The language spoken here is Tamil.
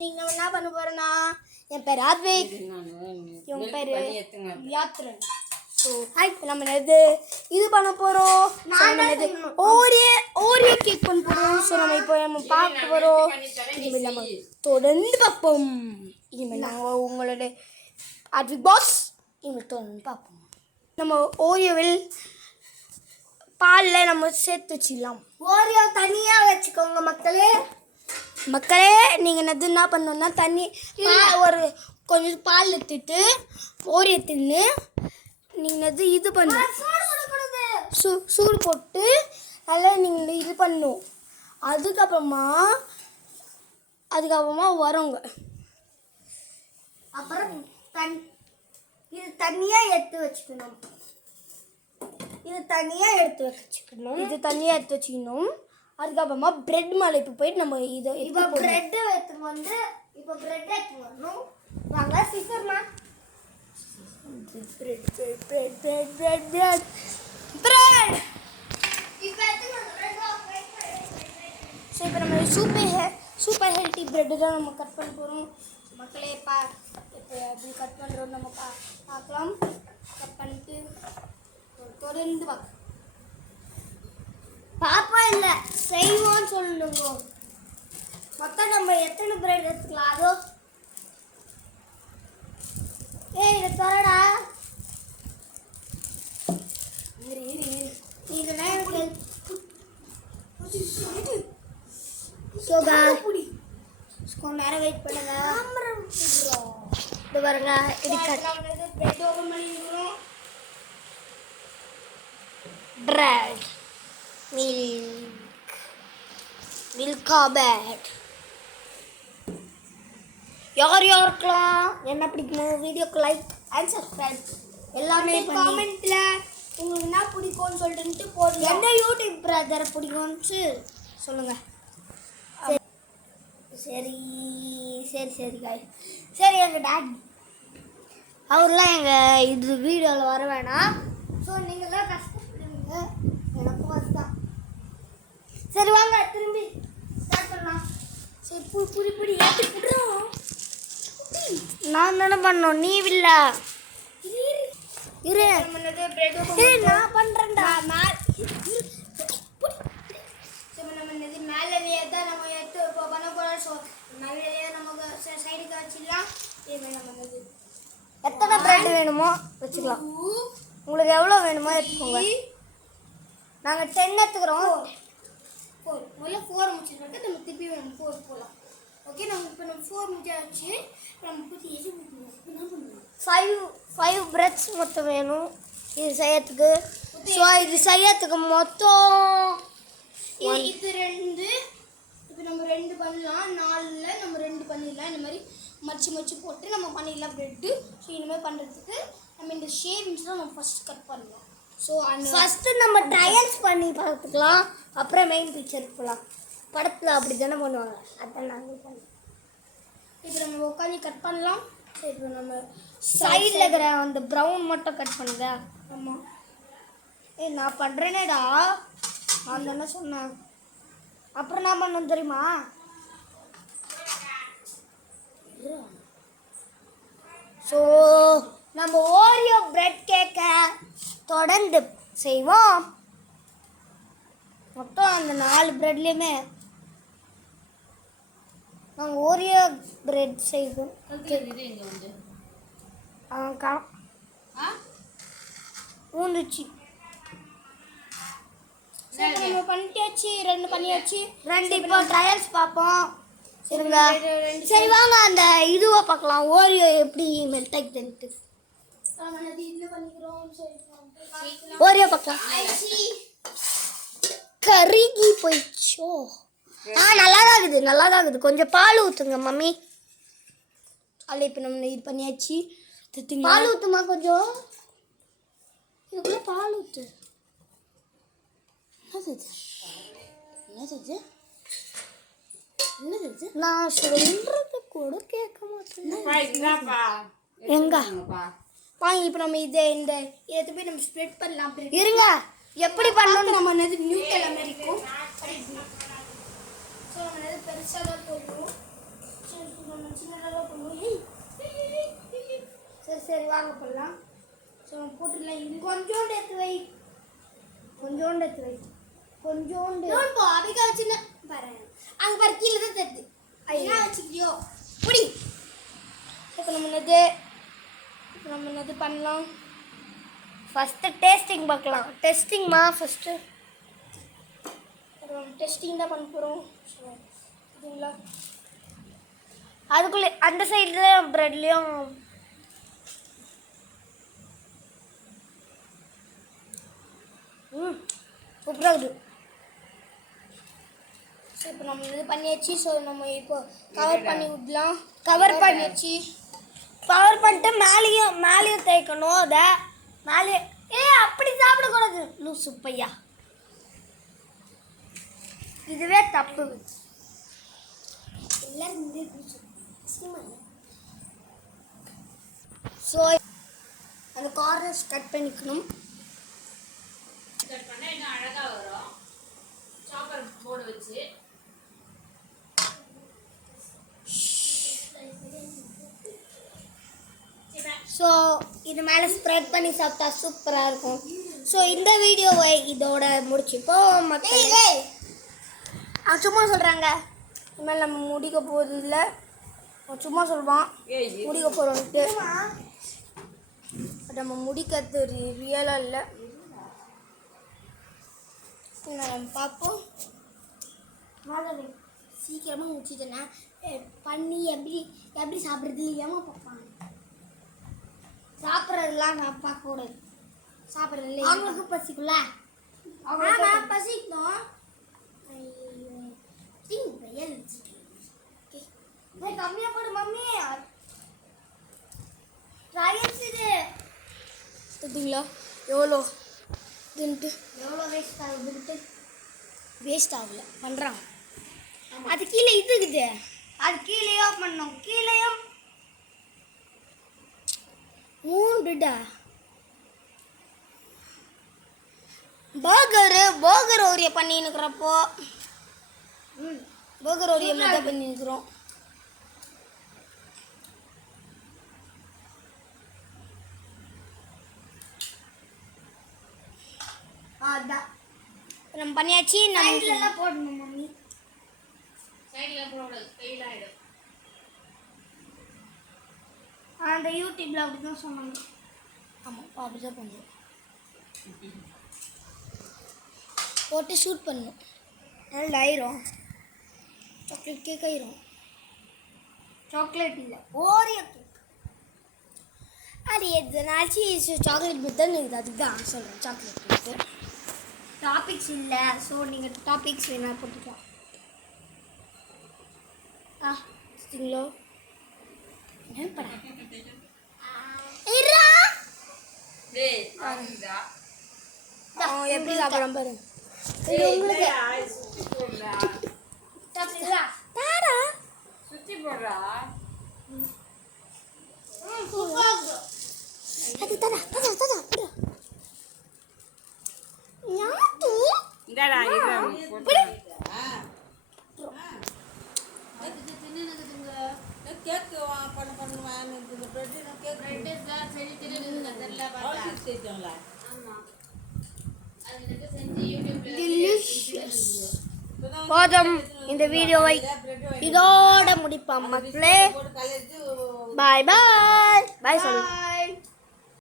நீங்க என்ன பண்ண போறேன்னா என் பேர் ஆத்விக் என் பேர் யாத்ரன் ஸோ நம்ம இது பண்ண போகிறோம் ஓரியோ கேக் பண்ண போகிறோம் ஸோ நம்ம இப்போ நம்ம பார்க்க போகிறோம் இனிமேல் நம்ம தொடர்ந்து பார்ப்போம் இனிமேல் நாங்கள் உங்களோட ஆத்விக் பாஸ் இனிமேல் தொடர்ந்து பார்ப்போம் நம்ம ஓரியோவில் பாலில் நம்ம சேர்த்து வச்சிடலாம் ஓரியோ தனியாக வச்சுக்கோங்க மக்களே நீங்கள் என்ன பண்ணணுன்னா தண்ணி ஒரு கொஞ்சம் பால் எடுத்துட்டு ஓரியோ தின்னு நீங்கள் இது பண்ணு சூடு போட்டு நல்லா நீங்கள் இது பண்ணும் அதுக்கப்புறமா வரோங்க அப்புறம் இது தனியாக எடுத்து வச்சுக்கணும் இது தனியாக எடுத்து வச்சுக்கணும் அதுக்கப்புறமா பிரெட் மேலே இப்போ போயிட்டு நம்ம இப்போ பிரெட் எடுத்து வரணும் வாங்க சிசர்மா பிரெட் ஸோ இப்போ நம்ம சூப்பர் ஹெல்த்தி பிரெட்டு தான் நம்ம கட் பண்ண போகிறோம் மக்களே இப்போ எப்படி கட் பண்ணுறோம் நம்ம பார்க்கலாம் கட் பண்ணிட்டு தொடர்ந்து பாப்பா இல்லை செய்வோன்னு சொல்லுங்க மொத்தம் நம்ம எத்தனை பிரெட் எடுத்துக்கலாம் அதோ இதை தரடா இதெல்லாம் எனக்கு கொஞ்ச நேரம் வெயிட் பண்ணுங்க இது பாருங்க இது பிரெட் ஓப்பன் பண்ணிடுறோம் பிரெட் மில்கா பேட் யாருக்கெல்லாம் என்ன பிடிக்கும் வீடியோக்கு லைக் அண்ட் சப்ஸ்கிரைப் எல்லாமே காமெண்ட்ல உங்களுக்கு என்ன பிடிக்கும்னு சொல்லிட்டு போடுங்க எந்த யூடியூப் பிரதரை பிடிக்கும்னு சொல்லுங்க சரி காய் சரி எங்கள் டாடி அவர்லாம் எங்கள் இது வீடியோவில் வர வேணாம் ஸோ நீங்கள் தான் கஷ்டப்படுவீங்க எனக்கும் அதுதான் சரி வாங்க திரும்பி ஸ்டார்ட் பண்ணலாம் சரி புடி ஏற்றுக்கிட்டோம் நான் தானே பண்ணோம் நீ இல்லை இரு நான் பண்ணுறேன்டா மேலேயே தான் நம்ம எடுத்து இப்போ பண்ண போகிறோம் ஸோ மேலேயே நமக்கு சைடுக்கு வச்சிடலாம் நம்ம எத்தனை பிரெட் வேணுமோ வச்சுக்கலாம் உங்களுக்கு எவ்வளோ வேணுமோ எடுத்துக்கோங்க நாங்கள் 10 எடுத்துக்கிறோம் 4 முதல்ல 4 முடிச்சிருக்காங்க நம்ம திருப்பி வேணும் 4 போகலாம் ஓகே நம்ம இப்போ 4 முடிச்சாச்சு நம்ம புத்தி எது என்ன பண்ணுவோம் 5 பிரெட்ஸ் மொத்தம் வேணும் இது செய்யறதுக்கு ஸோ இது செய்யறதுக்கு மொத்தம் இது 2 இப்போ நம்ம 2 பண்ணலாம் 4ல் நம்ம 2 பண்ணிடலாம் இந்த மாதிரி மச்சு போட்டு நம்ம பண்ணிடலாம் ப்ரெட்டு ஸோ இனிமேல் பண்ணுறதுக்கு நம்ம இந்த ஷேவிங்ஸ்லாம் நம்ம ஃபஸ்ட் கட் பண்ணலாம் ஸோ ஃபஸ்ட்டு நம்ம ட்ரையல்ஸ் பண்ணி பார்த்துக்கலாம் அப்புறம் மெயின் பிக்சர் போகலாம் படத்தில் அப்படி தானே பண்ணுவாங்க அதான் நாங்கள் பண்ணலாம் இப்போ நம்ம உட்காந்து கட் பண்ணலாம் இப்போ நம்ம சைடில் இருக்கிற அந்த ப்ரௌன் மட்டும் கட் பண்ணுங்க ஆமாம் நான் பண்ணுறேனேடா நான் தானே சொன்னேன் அப்புறம் நான் பண்ணணும் தெரியுமா ஸோ நம்ம ஓரியோ பிரெட் கேக்கை தொடர்ந்து செய்வோம் மொத்தம் அந்த 4 பிரெட்லேயுமே நாங்கள் ஓரியோ பிரெட் செய்வோம் ஊந்துச்சு நம்ம பண்ணியாச்சு 2 பண்ணியாச்சு 2 இப்போ ட்ரையல்ஸ் பார்ப்போம் சரிங்க சரி வாங்க அந்த இதுவை பார்க்கலாம் ஓரியோ எப்படி மெல்ட் ஆகிட்டு ஓரியோ பார்க்கலாம் கருகி போயிடுச்சோ நல்லா தான் இருக்குது கொஞ்சம் பால் ஊற்றுங்க மம்மி அதில் இப்போ நம்ம இது பண்ணியாச்சு பால் ஊற்றுமா கொஞ்சம் இதுக்குள்ளே பால் ஊற்று என்னது நான் சொல்றது கூட கேட்க மாட்டேன் எங்க வாங்க இப்போ நம்ம இதை போய் நம்ம ஸ்ப்ரெட் பண்ணலாம் இருங்க எப்படி பண்ணணும் நம்ம நியூட்ரல் அமெரிக்கும் ஸோ நம்ம பெருசாக தான் போடுவோம் ஸோ சின்னதாக பண்ணுவோம். சரி சரி வாங்க போடலாம். ஸோ போட்டுடலாம். இது கொஞ்சோண்டு எடுத்து வை, கொஞ்சோண்டு எடுத்து வை, கொஞ்சோண்டு போ. அப்படிக்கா சின்ன பாரு, அங்கே பாரு கீழே தான் தருது. ஐயா வச்சுக்கிறியோ புடி. இப்போ நம்ம என்னது பண்ணலாம். ஃபஸ்ட்டு டேஸ்டிங் பார்க்கலாம். டெஸ்டிங்மா ஃபஸ்ட்டு டெஸ்டிங் தான் பண்ண போகிறோம். சரிங்களா? அதுக்குள்ளே அந்த சைடில் ப்ரெட்லேயும் சூப்பராக இருக்குது. ஸோ இப்போ நம்ம இது பண்ணியாச்சு. ஸோ நம்ம இப்போ கவர் பண்ணி விடலாம். கவர் பண்ணியாச்சு. கவர் பண்ணிட்டு மேலேயும் தேய்க்கணும். அதை மேலே அப்படி சாப்பிடக்கூடாது லூசு பையா, இதுவே தப்பு. ஸோ அந்த கார்னர்ஸ் கட் பண்ணிக்கணும். கட் பண்ணா இன்னும் அழகா வரும். சாப்பர் போர்டு வச்சு ஸோ இது மேலே ஸ்ப்ரெட் பண்ணி சாப்பிட்டா சூப்பராக இருக்கும். ஸோ இந்த வீடியோவை இதோட முடிச்சுப்போம் மக்களே. சும்மா சொல்கிறாங்க, இனிமேல் நம்ம முடிக்க போகிறது இல்லை, சும்மா சொல்லுவான் முடிக்க போகிறோன்ட்டு. நம்ம முடிக்கிறது ரியலாக இல்லை. நம்ம பார்ப்போம். சீக்கிரமாக முடிச்சுட்டேன்னா பண்ணி எப்படி சாப்பிட்றது ஏமா பார்ப்பாங்க. சாப்பிட்றதுலாம் நான் பார்க்கக்கூடாது. சாப்பிட்றது அவங்களுக்கு பசிக்குள்ள பசிக்கணும். கம்மியாக போடு மம்மி. ரைஸ் இது பார்த்தீங்களா எவ்வளோ இதுன்ட்டு, எவ்வளோ வேஸ்ட் ஆகுதுன்ட்டு. வேஸ்ட் ஆகல பண்ணுறான். அது கீழே இது இருக்குது, அது கீழேயும் பண்ணோம். கீழேயும் 3 பிட்டா பர்கர் ஓரிய பண்ணின்னுக்கிறப்போ பர்கர் ஓரிய மட்டும் பண்ணிருக்கிறோம். அதான் நம்ம பண்ணியாச்சு. நம்ம போடணும் மம்மி, சைடில் போடக்கூடாது, கையில் ஆகிடும். அந்த யூடியூப்ல அப்படி தான் சொன்னாங்க. ஆமாம் அப்படி தான் பண்ணுவோம். போட்டு ஷூட் பண்ணணும். நல்லா ஆயிரும். சாக்லேட் கேக் ஆயிரும். சாக்லேட் இல்லை, ஓரியோ கேக். அது எதுனாச்சும் சாக்லேட் பிட் தான் இருக்குது, அதுக்கு தான் சொல்கிறேன் சாக்லேட் கேக்கு. டாபிக்ஸ் இல்லை, ஸோ நீங்கள் டாபிக்ஸ் வேணா போட்டுக்கலாம். சரிங்களோ? எப்படி சாப்பிட்றோம் பாரு. இது உங்களுக்கு சுத்தி போடுறா. இந்தாடா கேக் பண்ணுவேன். இந்த பிரெட் தான் சரி தெரியல தெரியல. போதும், இந்த வீடியோவை இதோட முடிப்போம் மக்களே. பாய் பாய் பாய் சொல்லு.